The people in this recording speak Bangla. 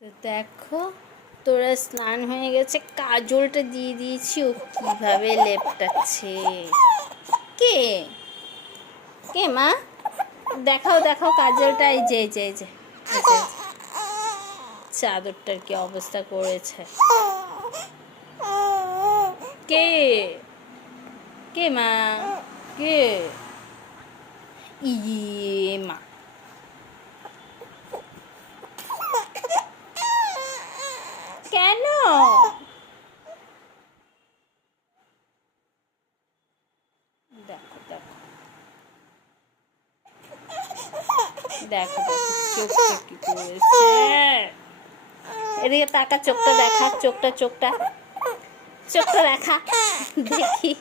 তো দেখো, তোরা স্নান হয়ে গেছে, কাজলটা দিয়ে দিয়েছি, ও কিভাবে লেপটাচ্ছে। কে কে মা? দেখাও দেখাও কাজলটা, এই যে এই যে এই যে এই যে, চাদরটার কি অবস্থা করেছে। কে কে মা? কে? ইয়ে মা, কেন? দেখো দেখো দেখো দেখো, চোখটা কি করেছে। এদিকে তাকা, চোখটা দেখা, চোখটা চোখটা চোখটা দেখা দেখি।